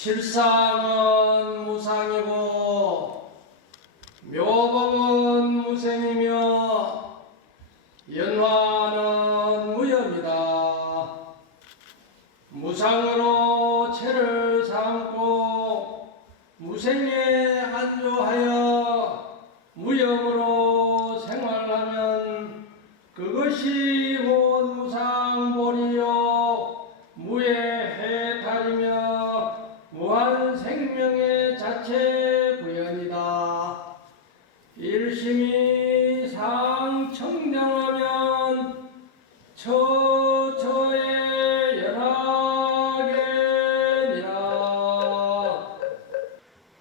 실상은 무상이고 묘법은 무생이며 연화는 무염이다. 무상으로 체를 삼고 무생에 안주하여 무염으로 생활하면 그것이 청정하면 처처의 연하게니라.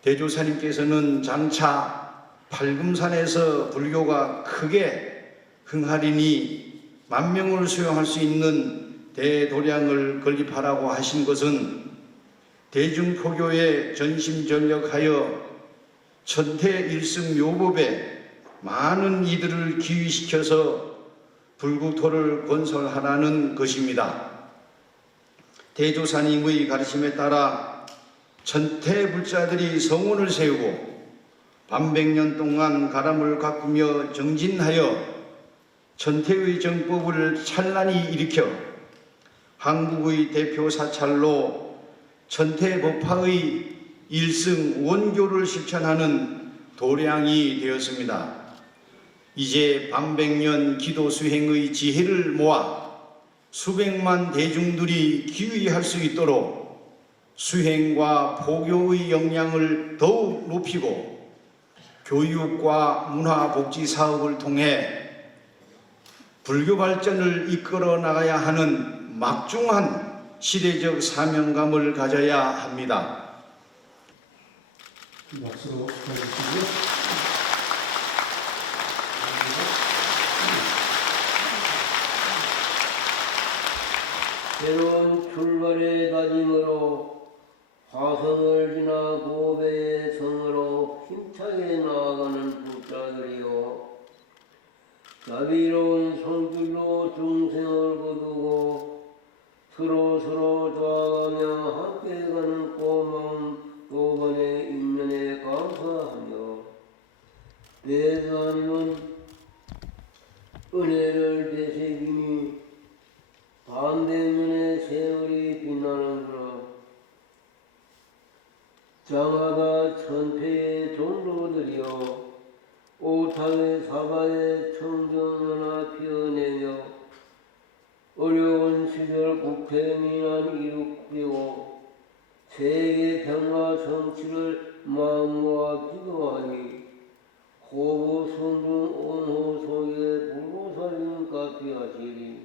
대조사님께서는 장차 팔금산에서 불교가 크게 흥하리니 만명을 수용할 수 있는 대도량을 건립하라고 하신 것은 대중포교에 전심전력하여 천태 일승 묘법에 많은 이들을 기위시켜서 불국토를 건설하라는 것입니다. 대조사님의 가르침에 따라 천태 불자들이 성원을 세우고 반백년 동안 가람을 가꾸며 정진하여 천태의 정법을 찬란히 일으켜 한국의 대표 사찰로 천태 법화의 일승 원교를 실천하는 도량이 되었습니다. 이제 반백년 기도 수행의 지혜를 모아 수백만 대중들이 기위할 수 있도록 수행과 포교의 역량을 더욱 높이고 교육과 문화복지 사업을 통해 불교 발전을 이끌어 나가야 하는 막중한 시대적 사명감을 가져야 합니다. 박수로 축하해 주시고요. 새로운 출발의 다짐으로 화성을 지나 고배의 성으로 힘차게 나아가는 불자들이요. 자비로운 손길로 중생을 거두고 서로 서로 도와가며 함께 가는 고마운 두 번의 인연에 감사하며 대단은 은혜를 되새기니 반대면에 세월이 빛나는구나. 장하다 천태의 종로들이여 오탕의 사바의 청정하나 피어내며 어려운 시절 국태민안 이룩되고 세계 평화 정치를 마음 모아 기도하니 고부 성중 온호 속에 불보살님 가피하시리.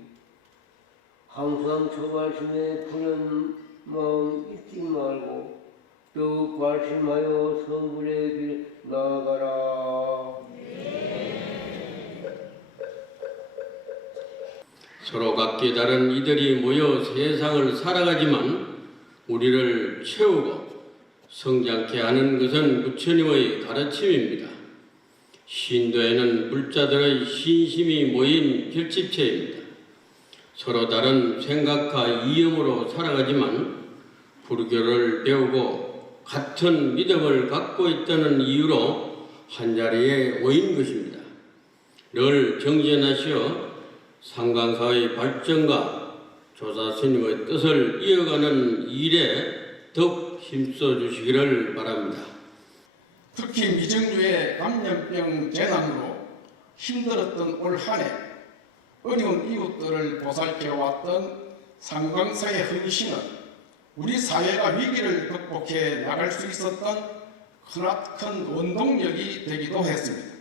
항상 저 발심에 푸른 마음 잊지 말고 더욱 발심하여 성불의 길 나아가라. 서로 각기 다른 이들이 모여 세상을 살아가지만 우리를 채우고 성장케 하는 것은 부처님의 가르침입니다. 신도에는 불자들의 신심이 모인 결집체입니다. 서로 다른 생각과 이념으로 살아가지만 불교를 배우고 같은 믿음을 갖고 있다는 이유로 한자리에 모인 것입니다. 늘 정진하시어 상강사의 발전과 조사 스님의 뜻을 이어가는 일에 더욱 힘써 주시기를 바랍니다. 특히 미정류의 감염병 재난으로 힘들었던 올 한해 어려운 이웃들을 보살펴 왔던 상광사의 헌신은 우리 사회가 위기를 극복해 나갈 수 있었던 크나큰 원동력이 되기도 했습니다.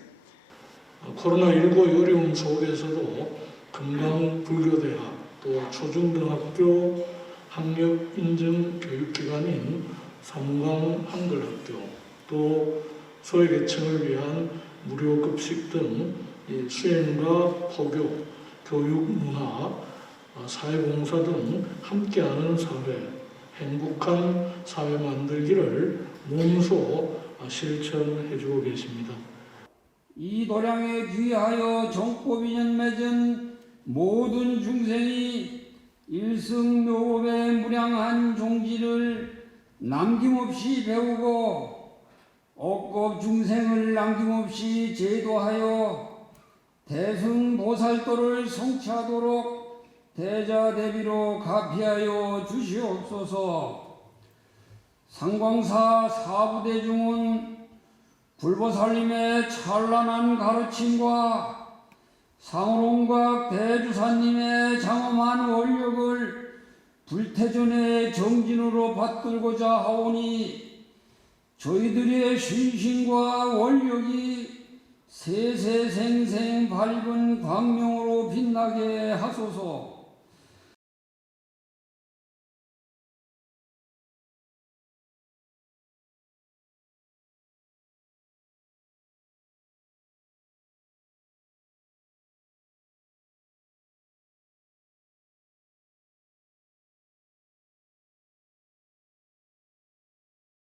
코로나19 어려움 속에서도 금강 불교대학 또 초중등학교 학력 인증 교육기관인 삼강 한글학교 또 소외계층을 위한 무료 급식 등이 수행과 포교, 교육 문화, 어, 사회봉사 등 함께하는 사회, 행복한 사회 만들기를 몸소 어, 실천해 주고 계십니다. 이 도량에 귀하여 정법 인연 맺은 모든 중생이 일승묘법의 무량한 종지를 남김없이 배우고 억겁 중생을 남김없이 제도하여 대승보살도를 성취하도록 대자 대비로 가피하여 주시옵소서 상광사 사부대중은 불보살님의 찬란한 가르침과 상호롱각 대주사님의 장엄한 원력을 불태전의 정진으로 받들고자 하오니 저희들의 신신과 원력이 세세생생 밝은 광명으로 빛나게 하소서.